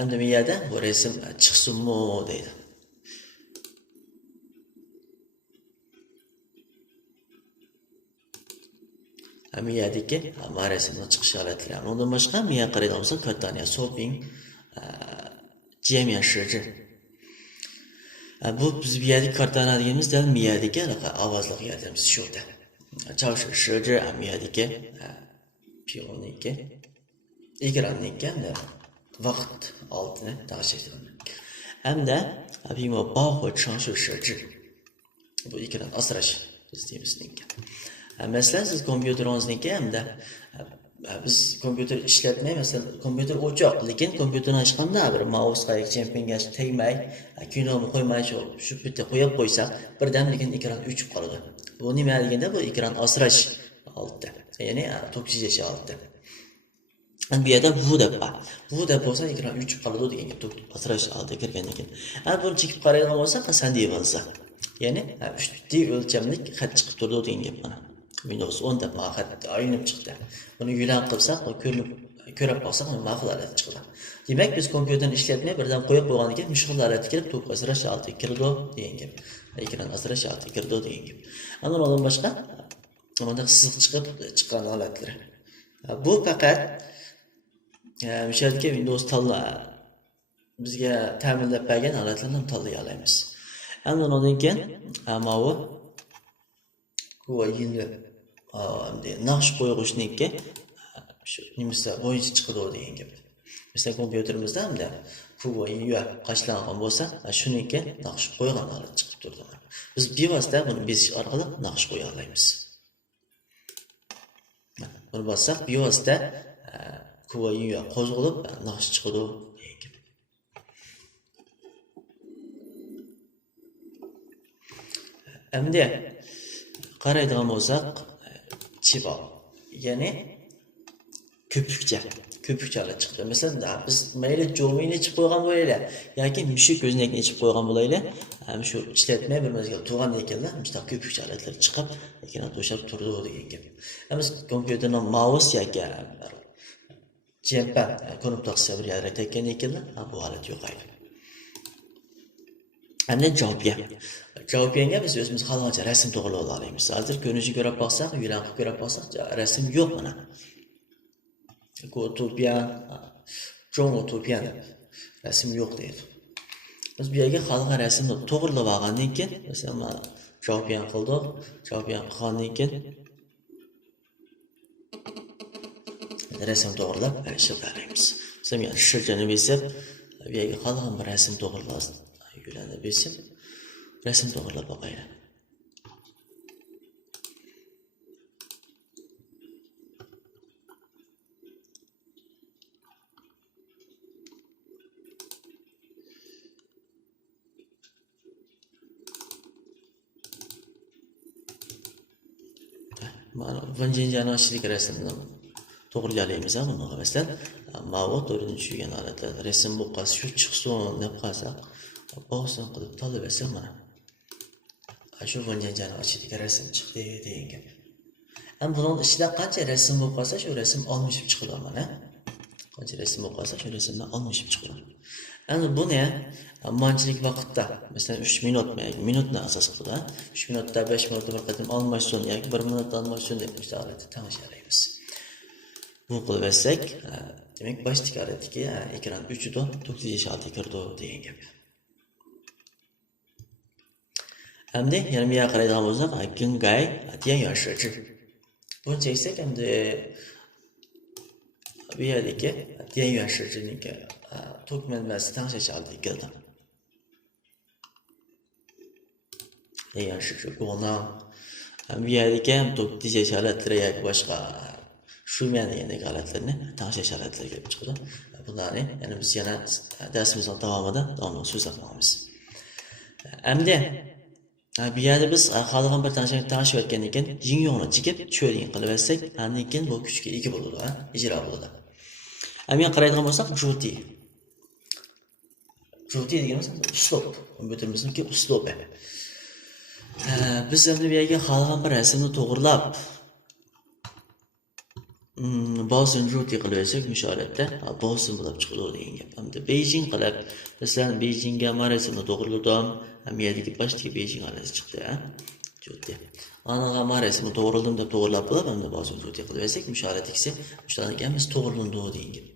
Endi bu yerda bu resim chiqsinmi deydi. Bu yerdagi mana resimning chiqish holatlari. Undan boshqa bu yerga qaraydigan bo'lsak, kartaniya shopping 界面设置 bu biz bu yerdagi kartani deganimiz dal bu yerdagi ovozliq yordamchisi shuda. 超市设置bu yerdagi piyoniki ekranniki vaqt altini tashlaydi. Hamda bu baho 程序设置 bu ekran asrash biz deymizninki. Masalan siz kompyuteringizniki hamda biz kompyuter ishlatmay, masalan kompyuter o'choq, lekin kompyuterni hech qanday bir mousega, champinga tegmay, kinoni qo'ymay shu bitta qo'yib qo'ysak, birdamlikin ekran o'chib qoladi. Bu nima deganda bu ekran asrash holatda, ya'ni to'ksiz holatda. Bu yerda bu deb bo'lsa ekran o'chib qoladi degan gap, asrash holatga kirgandan keyin. Buni chekib qaraydigan bo'lsak, qanday bo'lsa, ya'ni 3D o'lchamlik xat chiqib turdi degan gap mana. Windows 10 da xat oynib chiqdi. Buni yulan qilsak, ko'rib qolsak, ma'qulat chiqadi. Demak, biz kompyuterni ishlatmay birdan qo'yib qo'ygandan keyin mushkullarga kirib, to'p asrash holatiga kirdi degan gap. Ekran asrash holatiga kirdi degan gap. Ammo undan boshqa bunda siziq chiqqan holatlar. Bu faqat o'sha Windows bizga ta'minlab bergan holatlarni tanlay olamiz. Ammo undan keyin bu yeni naqsh qo'yg'ishniki shu nimasi bo'yicha chiqadi degan gap. Masalan kompyuterimizda hamda Kubo Inyo qashlangan bo'lsa, shuniki naqsh qo'ygan holat chiqib turdi. Biz bevosita buni besish orqali naqsh qo'ya olamiz. Buni bossak bevosita Kubo Inyo qo'zg'alib naqsh chiqadi degan gap. Hamda qaraydigan bo'lsak, chibo, ya'ni ko'pikchalar chiqdi. Masalan, biz mayli jo'mini ichib qo'ygan bo'laylik, yoki mushuk ko'znakni ichib qo'ygan bo'laylik, shu ishlatmay bir mazgil turgan ekanlar, shunday ko'pikchalar chiqib, ekran to'shab turdi degan gap. Biz kompyuterning mouse yoki jempad knopkasi bir yerga tekkan ekanlar, bu holat yo'qaydi. Endi javobga biz o'zimiz xohlagancha rasm to'g'rilab olamiz. Hozir ko'rinishini ko'rib qolsak, yulan qilib ko'rib qolsak, rasm yo'q mana. Utopian, John Utopian rasm yo'q deydi. Biz bu yerga xohlagan rasmni to'g'rilab olgandan keyin, masalan, javobyan qildik, javobyan qilgandan keyin rasm to'g'rilab ishlatamiz. Masalan, shirjani besib, bu yerga xohlagan bir rasm to'g'rilamiz. Yulanni besib rasm to'g'rilab boqaylik. Mana vanjanjani ochlik rasmni to'g'rilaymiz buni. Masalan, ma'vo to'rini tushgan holatda rasm bu qasi shu chiqsin deb qalsak, bosin qilib tolib esa mana. Shu vanjanjani ochlik rasm chiqdi degan gap. Ham buning ichida qancha rasm bo'lib qolsa, shu rasm almashib chiqadi mana. Qancha rasm bo'lib qolsa, shu rasmdan almashib chiqadi. Endi buni manchilik vaqtda, masalan 3 minutni asos qilib, 3 minutda 5 minutda bir qatim almashsin yoki 1 minutda almashsin deb holatda tamoshalaymiz. Bu qilib etsak, demak boshlik holatga ekran 3 dan 9 holatga kirdi degan gap. Hamda yana bir yoqqa qaraydigan bo'lsak, Gingay 电源设置 buni cheksak hamda bu yerdagi 电源设置niki to'kmanmasi tangshash oldiga keldi. 电源设置功能 bu yerdagi to'k holatlari yoki boshqa shuman degandagi holatlarni tangshash holatlariga kelib chiqadi. Bularni yana biz yana darsimizning davomida so'zlab Hamda bu yerda biz xohlagan bir tanishib o'tgandan keyin jingyongni chekib cho'lin qilib etsak, undan keyin bu kuchga ega bo'ladi, ijro bo'ladi. Hamma qaraydigan bo'lsak, Juti deganimiz uslub, kompyuterimizniki uslubi. Biz endi bu yerga xohlagan bir rasmni to'g'rilab Boston Root qilib mushoratda Boston bo'lib chiqdi degan gap. Hamda Beijing qilib, masalan, Beijingga marazimni to'g'riladim, miyadagi başdagi Beijing arasi chiqdi, Jodi. Anaga marazimni to'g'riladim deb to'g'rilab bo'lib, hamda Boston Root qilib mushoratdagisi, shularning hammasi to'g'rilandi degan gap.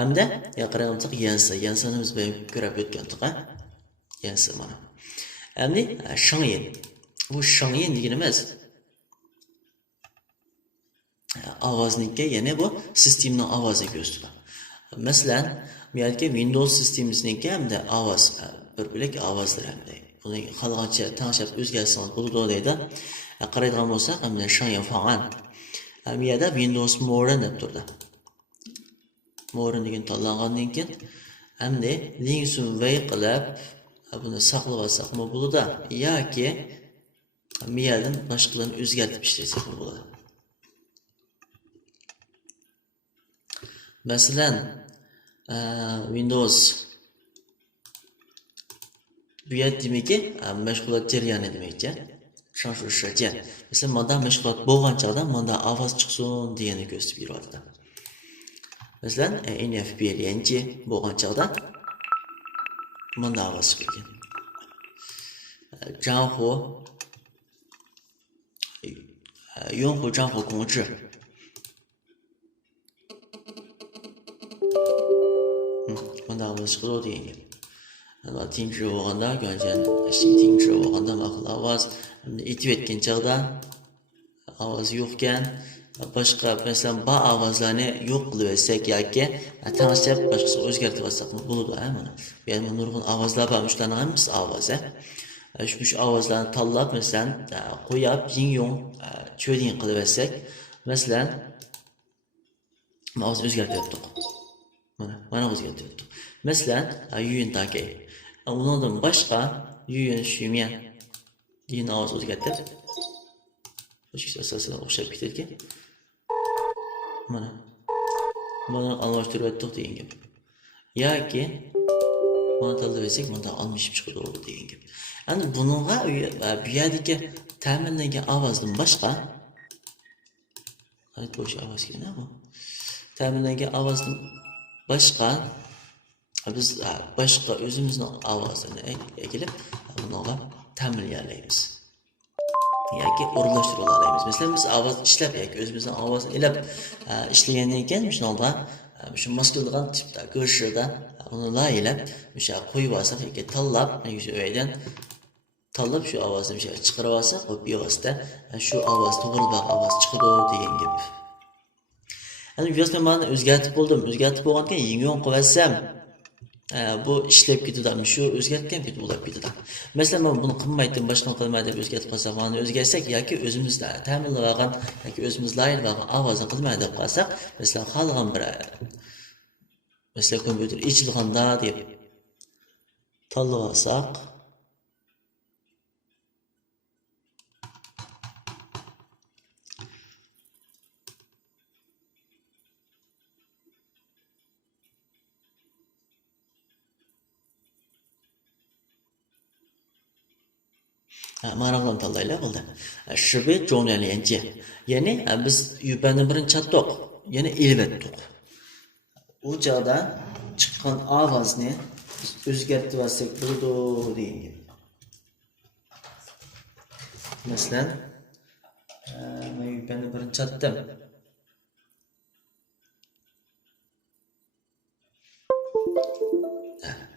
Hamda yaqinimizga Yansa biz bilan ko'rib o'tgandik, Yansa mana. Hamda Shangyin. Bu Shangyin deganimiz ovozniki, ya'ni bu sistemning ovoziga ko'rsatadi. Masalan, bu yerga Windows sisteminiki hamda ovoz bir ovozlar hamda. Buni xalqcha tanishib o'zgarsangiz bo'ladi deydi. Qaraydigan bo'lsak, hamda Shangyin Fangan. Bu yerda Windows More deb turdi. More degan tanlangandan keyin hamda Linux Way qilib buni saqlab olsaqmi bo'ladi yoki bu yerdan boshqalarni o'zgartirib ishlasak bo'ladi. Masalan, Windows bu yer demakki, mashg'ulot jarayoni demakki. Shuncha. Masalan, menda mashg'ulot bo'lgan chog'da menda ovoz chiqsin degani ko'rsatib beradi. Masalan, NFP yangi bo'lgan chog'da menda ovoz chiqadi. Zhanghu Yonghu Zhanghu Gongzhi manda ovoz chiqadi degan gap. Ana tinchi bo'lganda, ko'rgan, tinchi bo'lganda ma'qul ovoz, aytib aytgan chog'da ovoz yo'q ekan, boshqa masalan ba ovozlarni yo'q qilib olsak yoki tanishib boshqa o'zgartirib olsak bo'ladi, mana. Ya'ni nurg'un ovozlar bor, shularning hammasi ovoz, Shu ovozlarni tanlab, masalan, qo'yib, ying-yong, cho'ding qilib olsak, masalan, ovoz o'zgartirib mana o'zgartirib. Masalan, Yuyun Take. Undan boshqa Yuyun Shumyan degan ovoz o'zgartirib, o'sha asosan o'xshab ketadi. Mana almashtirib o'tdik degan gap. Yoki mana tanlab olsak, mana almashib chiqadi degan gap. Endi buningga bu yerdagi ta'minlangan ovozdan boshqa bo'sh ovoz keladi bu. Ta'minlangan ovozdan boshqa biz boshqa o'zimizning ovozini egilib, bunga ta'minlaymiz. Yoki o'rinlashtirib olamiz. Masalan, biz ovoz ishlab yoki o'zimizning ovozini ilib ishlagandan keyin shuningda shu mas'uldan tipda go'shida uni laylab, o'sha qo'yib olsak yoki tanlab, o'ydan tanlab shu ovozni chiqarib olsak, bu bevosita shu ovoz to'g'ri ovoz chiqadi degan gap. Endi videosini men o'zgartib bo'ldim. O'zgartib bo'lgandan keyin yeng-yong qilasam, bu ishlab ketadi. Shu o'zgartgan ketib bo'lib ketadi. Masalan, men buni qilmaydim, boshqa qilmayman deb o'zgartib qolsak, buni o'zgarsak yoki o'zimizda ta'minlab olgan yoki o'zimiz layl olgan ovozni qilmaydi deb qolsak, masalan, xalqan bir masalan, kompyuter ichilganda deb tanlab olsak, mana bilan tanlaylar bo'ldi. Shibi jo'naliyanchi. Ya'ni biz yupani birinchi chatdoq, ya'ni elvatdoq. U joyda chiqqan ovozni o'zgartirib olsak bo'ladi degan. Masalan, men yupani birinchi chatdim.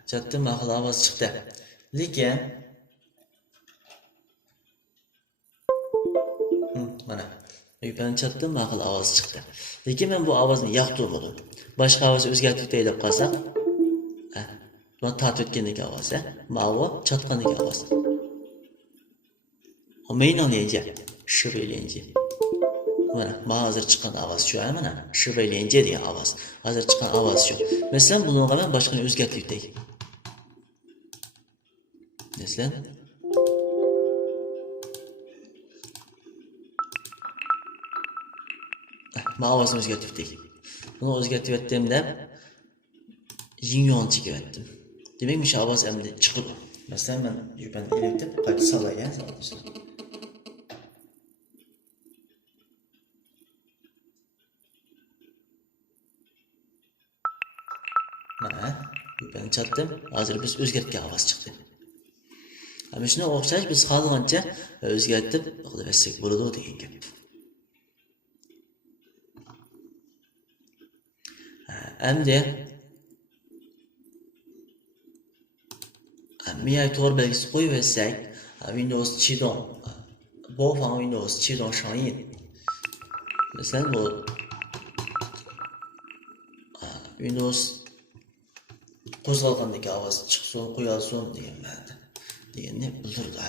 Chatdim, ma'qul ovoz chiqdi. Lekin mana yupani chatdim, ma'qul ovoz chiqdi. Lekin men bu ovozni yoqtirdim. Boshqa ovoz o'zgartirib deb qolsam, bu tatib o'tgandek ovoz, ma'vo chatqandek ovoz. O'maynalayinja, shivaylayinja. Mana hozir chiqqan ovoz shu, mana shivaylayinja degan ovoz. Hozir chiqqan ovoz shu. Masalan, buni men boshqani o'zgartirib deydi. Masalan, men ovozni o'zgartirib deydi. Buni o'zgartirib etdimda ying-yong chekib. Demak, o'sha ovoz endi chiqdi. Masalan, men yupani elitib qayta solagan. Ben çattım. Hazır biz özgertken avaz çıktı. Ama şuna okşaş biz kalığınca özgertip kılıversek burada o deyin gep. Emde miyay tor belgesi koyuversek Windows 启动播放 Windows 启动声音 mesela bu Windows qo'zg'algandagi ovoz chiqsin qo'yalsin degan ma'noda deganni bildirdi.